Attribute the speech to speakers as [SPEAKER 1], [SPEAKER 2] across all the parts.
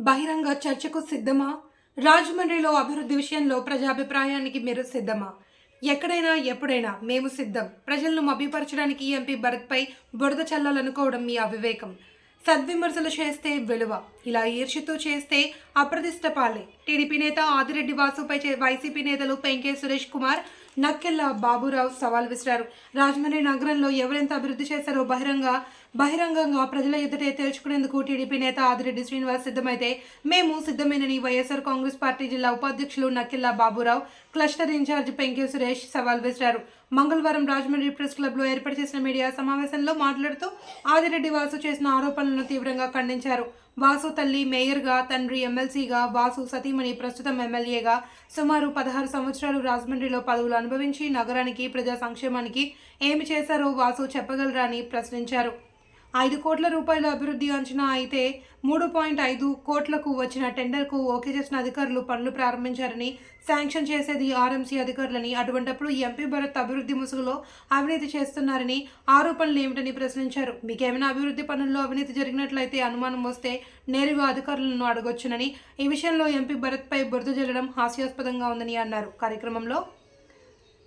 [SPEAKER 1] బహిరంగ చర్చకు సిద్ధమా? రాజమండ్రిలో అభివృద్ధి విషయంలో ప్రజాభిప్రాయానికి మీరు సిద్ధమా? ఎక్కడైనా ఎప్పుడైనా మేము సిద్ధం. ప్రజలను మభ్యపరచడానికి ఎంపీ భరత్పై బురద చల్లాలనుకోవడం మీ అవివేకం. సద్విమర్శలు చేస్తే విలువ. ఇలా ఈర్ష్యతో చేస్తే అప్రతిష్ట పాలే. టీడీపీ నేత ఆదిరెడ్డి వాసుపై చే- వైసీపీ నేతలు పెంకే సురేష్ కుమార్ నక్కెల్ల బాబురావు సవాల్ విసిరారు. రాజమండ్రి నగరంలో ఎవరెంత అభివృద్ధి చేశారో బహిరంగ బహిరంగంగా ప్రజల ఎదుటే తేల్చుకునేందుకు టీడీపీ నేత ఆదిరెడ్డి శ్రీనివాస్ సిద్ధమైతే మేము సిద్ధమేనని వైఎస్ఆర్ కాంగ్రెస్ పార్టీ జిల్లా ఉపాధ్యక్షులు Nakkilla Baburao cluster in charge Penke Suresh సవాల్ విసిరారు. మంగళవారం రాజమండ్రి ప్రెస్ క్లబ్లో ఏర్పాటు చేసిన మీడియా సమావేశంలో మాట్లాడుతూ ఆదిరెడ్డి వాసు చేసిన ఆరోపణలను తీవ్రంగా ఖండించారు. వాసు తల్లి మేయర్గా తండ్రి ఎమ్మెల్సీగా వాసు సతీమణి ప్రస్తుతం ఎమ్మెల్యేగా సుమారు పదహారు సంవత్సరాలు రాజమండ్రిలో పదవులు అనుభవించి నగరానికి ప్రజా సంక్షేమానికి ఏమి చేశారో వాసు చెప్పగలరా అని ప్రశ్నించారు. ఐదు కోట్ల రూపాయల అభివృద్ధి అంచనా అయితే మూడు పాయింట్ ఐదు కోట్లకు వచ్చిన టెండర్కు ఓకే చేసిన అధికారులు పనులు ప్రారంభించారని శాంక్షన్ చేసేది ఆర్ఎంసీ అధికారులని అటువంటప్పుడు ఎంపీ భరత్ అభివృద్ధి ముసుగులో అవినీతి చేస్తున్నారని ఆరోపణలు ఏమిటని ప్రశ్నించారు. మీకేమైనా అభివృద్ధి పనుల్లో అవినీతి జరిగినట్లయితే అనుమానం వస్తే నేరుగా అధికారులను అడగొచ్చునని ఈ విషయంలో ఎంపీ భరత్పై బురద జల్లడం హాస్యాస్పదంగా ఉందని అన్నారు. కార్యక్రమంలో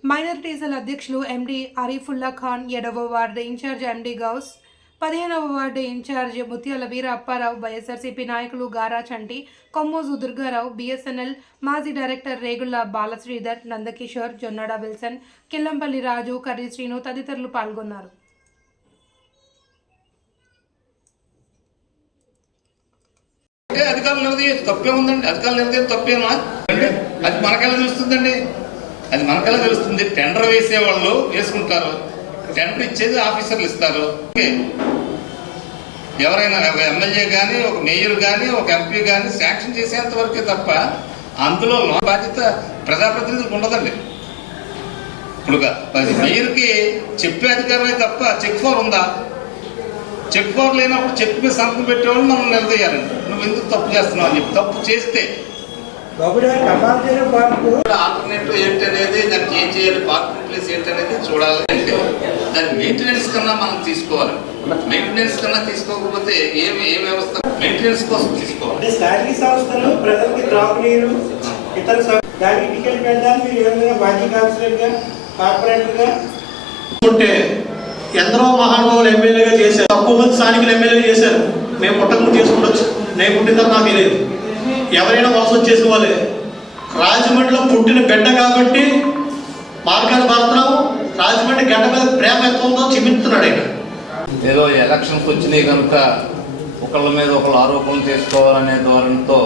[SPEAKER 1] మైనారిటీసెల్ అధ్యక్షులు ఎండీ అరీఫుల్లా ఖాన్ ఎడవ వార్డు ఇన్ఛార్జ్ ఎండీ గౌస్ పదిహేనవ ward incharge Muthyala Veera Apparao YSRCP నాయకులు గారా చంటి కొమ్మోజు దుర్గారావు బిఎస్ఎన్ఎల్ మాజీ డైరెక్టర్ రేగుళ్ళ బాలశ్రీధర్ నందకిషోర్ జొన్నడ విల్సన్ కిల్లంపల్లి రాజు కర్రీ శ్రీను తదితరులు పాల్గొన్నారు.
[SPEAKER 2] అధికారులు నిలదీయచ్చు తప్పే ఉందండి. అధికారులు నిలదీయడం తప్పేనా అంటే అది మనకెలా తెలుస్తుందండి? అది మనకెలా తెలుస్తుంది? టెండర్ వేసే వాళ్ళు వేసుకుంటారు. టెండర్ ఇచ్చేది ఆఫీసర్లు ఇస్తారు. ఓకే. ఎవరైనా ఒక ఎమ్మెల్యే కానీ ఒక మేయర్ కానీ ఒక ఎంపీ కానీ శాంక్షన్ చేసేంత వరకే తప్ప అందులో లో- బాధ్యత ప్రజాప్రతినిధులకు ఉండదండి. ఇప్పుడు అది మేయర్కి చెప్పే అధికారమే తప్ప చెక్ ఫోర్ ఉందా? చెక్ ఫోర్ లేనప్పుడు చెక్ మీద సంతకం పెట్టేవాళ్ళు మనం నిలదీయాలండి. నువ్వు ఎందుకు తప్పు చేస్తున్నావు అని చెప్పి. తప్పు చేస్తే ఆల్టర్నేటివ్ ఏంటి అనేది దానికి ఏం చేయాలి పార్కింగ్ ప్లేస్ ఏంటి అనేది చూడాలి. అంటే దాని మెయింటెనెన్స్ కన్నా మనం తీసుకోవాలి. మెయింటెనెన్స్ కన్నా తీసుకోకపోతే ఏ వ్యవస్థ మెయింటెనెన్స్ కోసం తీసుకోవాలి?
[SPEAKER 3] అంటే స్థానిక సంస్థలు ప్రజలకి త్రాగునీరు ఇతర సౌ- దానికి టికెట్ పెట్టడానికి మీరు ఏమైనా బాధ్యత కౌన్సిలర్గా కార్పొరేటర్గా
[SPEAKER 4] ఉంటే ఎందరో మహానుభావులు ఎమ్మెల్యేగా చేశారు. తక్కువ మంది స్థానికులు ఎమ్మెల్యేగా చేశారు. మేము పుట్టకముందు చేసుకుంటొచ్చు నేను పుట్టిన నాకు తెలియదు. ఎవరైనా మోసం చేసుకోవాలి రాజమండ్రిలో పుట్టిన బిడ్డ కాబట్టి మార్గాల భారతరావు రాజమండ్రి గడ్డ మీద ప్రేమ ఎంత ఉందో చూపిస్తున్నాడు ఆయన.
[SPEAKER 5] ఏదో ఎలక్షన్స్ వచ్చినాయి కనుక ఒకళ్ళ మీద ఒకళ్ళు ఆరోపణలు చేసుకోవాలనే ధోరణితో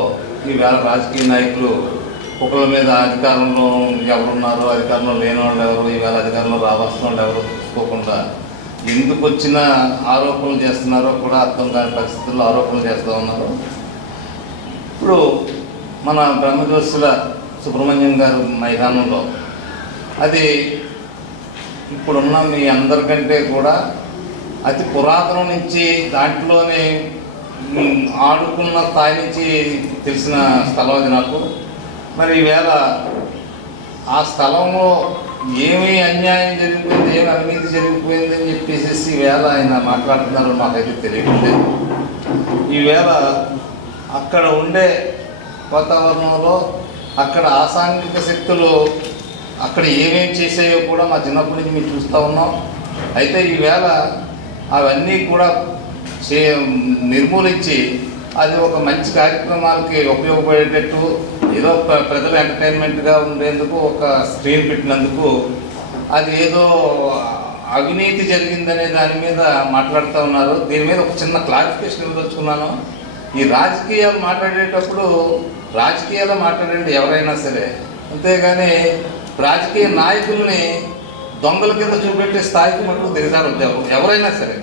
[SPEAKER 5] ఈవేళ రాజకీయ నాయకులు ఒకళ్ళ మీద అధికారంలో ఎవరున్నారు అధికారంలో లేని వాళ్ళు ఎవరు ఈవేళ అధికారంలో రావాల్సిన వాళ్ళు ఎవరు చూసుకోకుండా ఎందుకు వచ్చిన ఆరోపణలు చేస్తున్నారో కూడా అర్థం కాని పరిస్థితుల్లో ఆరోపణలు చేస్తూ ఉన్నారు. ఇప్పుడు మన బ్రహ్మజ్యోత్సుల సుబ్రహ్మణ్యం గారు మైదానంలో అది ఇప్పుడున్న మీ అందరికంటే కూడా అతి పురాతనం నుంచి దాంట్లోనే ఆడుకున్న స్థాయి నుంచి తెలిసిన స్థలం అది నాకు. మరి ఈవేళ ఆ స్థలంలో ఏమి అన్యాయం జరిగిపోయింది ఏమి అవినీతి జరిగిపోయింది అని చెప్పేసి ఈవేళ ఆయన మాట్లాడుతున్నారో మాకైతే తెలియట్లేదు. ఈవేళ అక్కడ ఉండే వాతావరణంలో అక్కడ ఆసాంఘిక శక్తులు అక్కడ ఏమేమి చేసాయో కూడా మా చిన్నప్పటి నుంచి మేము చూస్తూ ఉన్నాం. అయితే ఈవేళ అవన్నీ కూడా చే నిర్మూలించి అది ఒక మంచి కార్యక్రమాలకి ఉపయోగపడేటట్టు ఏదో ప్ర- ప్రజల ఎంటర్టైన్మెంట్గా ఉండేందుకు ఒక స్క్రీన్ పెట్టినందుకు అది ఏదో అవినీతి జరిగిందనే దాని మీద మాట్లాడుతూ ఉన్నారు. దీని మీద ఒక చిన్న క్లారిఫికేషన్ ఇవ్వదలుచుకున్నాను. ఈ రాజకీయాలు మాట్లాడేటప్పుడు రాజకీయాలు మాట్లాడండి ఎవరైనా సరే. అంతేగాని రాజకీయ నాయకుల్ని దొంగల కింద చూపెట్టే స్థాయికి మటుకు దిగజారు ఎవరైనా సరే.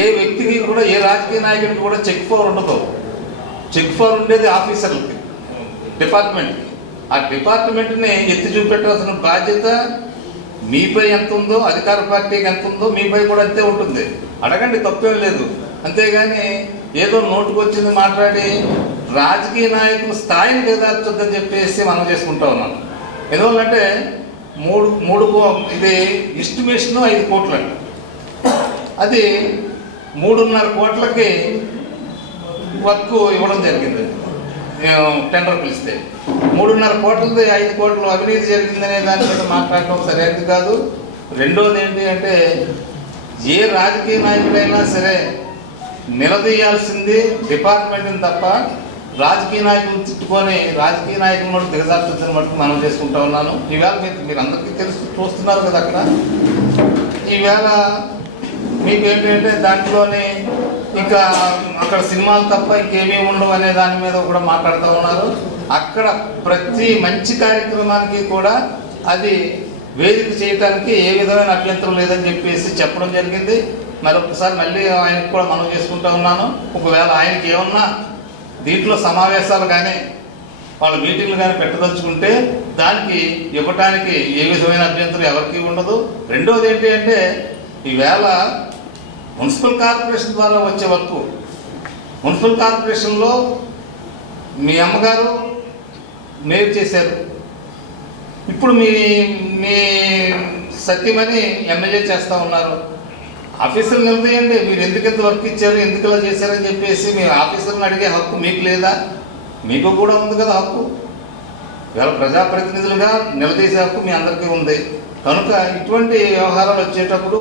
[SPEAKER 5] ఏ వ్యక్తికి కూడా ఏ రాజకీయ నాయకుడికి కూడా చెక్ ఫోర్ ఉండదు. చెక్ ఫోర్ ఉండేది ఆఫీసర్లకి డిపార్ట్మెంట్కి. ఆ డిపార్ట్మెంట్ని ఎత్తి చూపెట్టాల్సిన బాధ్యత మీపై ఎంత ఉందో అధికార పార్టీకి ఎంత ఉందో మీపై కూడా అంతే ఉంటుంది. అడగండి తప్పేం లేదు. అంతేగాని ఏదో నోటుకొచ్చింది మాట్లాడి రాజకీయ నాయకుల స్థాయిని దిగదార్చొద్దని చెప్పేసి మనం చేసుకుంటా ఉన్నాం. ఎందువల్లంటే మూడు మూడు కో- ఇది ఎస్టిమేషన్ ఐదు కోట్లు అండి అది మూడున్నర కోట్లకి వర్క్ ఇవ్వడం జరిగింది. మేము టెండర్ పిలిస్తే. మూడున్నర కోట్లది ఐదు కోట్లు అవినీతి జరిగిందనే దాని మీద మాట్లాడటం సరైనది కాదు. రెండోది ఏంటి అంటే ఏ రాజకీయ నాయకుడైనా సరే నిలదీయాల్సింది డిపార్ట్మెంట్ని తప్ప రాజకీయ నాయకులు తిట్టుకొని రాజకీయ నాయకులు మటు దిగజార్చిన మటుకు మనం చేసుకుంటా ఉన్నాను. ఈవేళ మీరు మీరు అందరికీ తెలుసు చూస్తున్నారు కదా అక్కడ. ఈవేళ మీకు ఏంటంటే దాంట్లోనే ఇంకా అక్కడ సినిమాలు తప్ప ఇంకేమీ ఉండవు అనే దాని మీద కూడా మాట్లాడుతూ ఉన్నారు. అక్కడ ప్రతి మంచి కార్యక్రమానికి కూడా అది వేదిక చేయడానికి ఏ విధమైన అభ్యంతరం లేదని చెప్పేసి చెప్పడం జరిగింది. మరొకసారి మళ్ళీ ఆయనకు కూడా మనం చేసుకుంటా ఉన్నాను. ఒకవేళ ఆయనకి ఏమన్నా దీంట్లో సమావేశాలు కానీ వాళ్ళ మీటింగ్లు కానీ పెట్టదలుచుకుంటే దానికి ఇవ్వటానికి ఏ విధమైన అభ్యంతరం ఎవరికి ఉండదు. రెండవది ఏంటి అంటే ఈవేళ మున్సిపల్ కార్పొరేషన్ ద్వారా వచ్చే వర్క్. మున్సిపల్ కార్పొరేషన్లో మీ అమ్మగారు మేలు చేశారు. ఇప్పుడు మీ మీ సత్యమని ఎమ్మెల్యే చేస్తూ ఉన్నారు. ఆఫీసర్లు నిలదీయండి మీరు ఎందుకు ఇంత వర్క్ ఇచ్చారు ఎందుకు ఇలా చేశారని చెప్పేసి మీ ఆఫీసర్ని అడిగే హక్కు మీకు లేదా? మీకు కూడా ఉంది కదా హక్కు. ఇవాళ ప్రజాప్రతినిధులుగా నిలదీసే హక్కు మీ అందరికీ ఉంది. కనుక ఇటువంటి వ్యవహారాలు వచ్చేటప్పుడు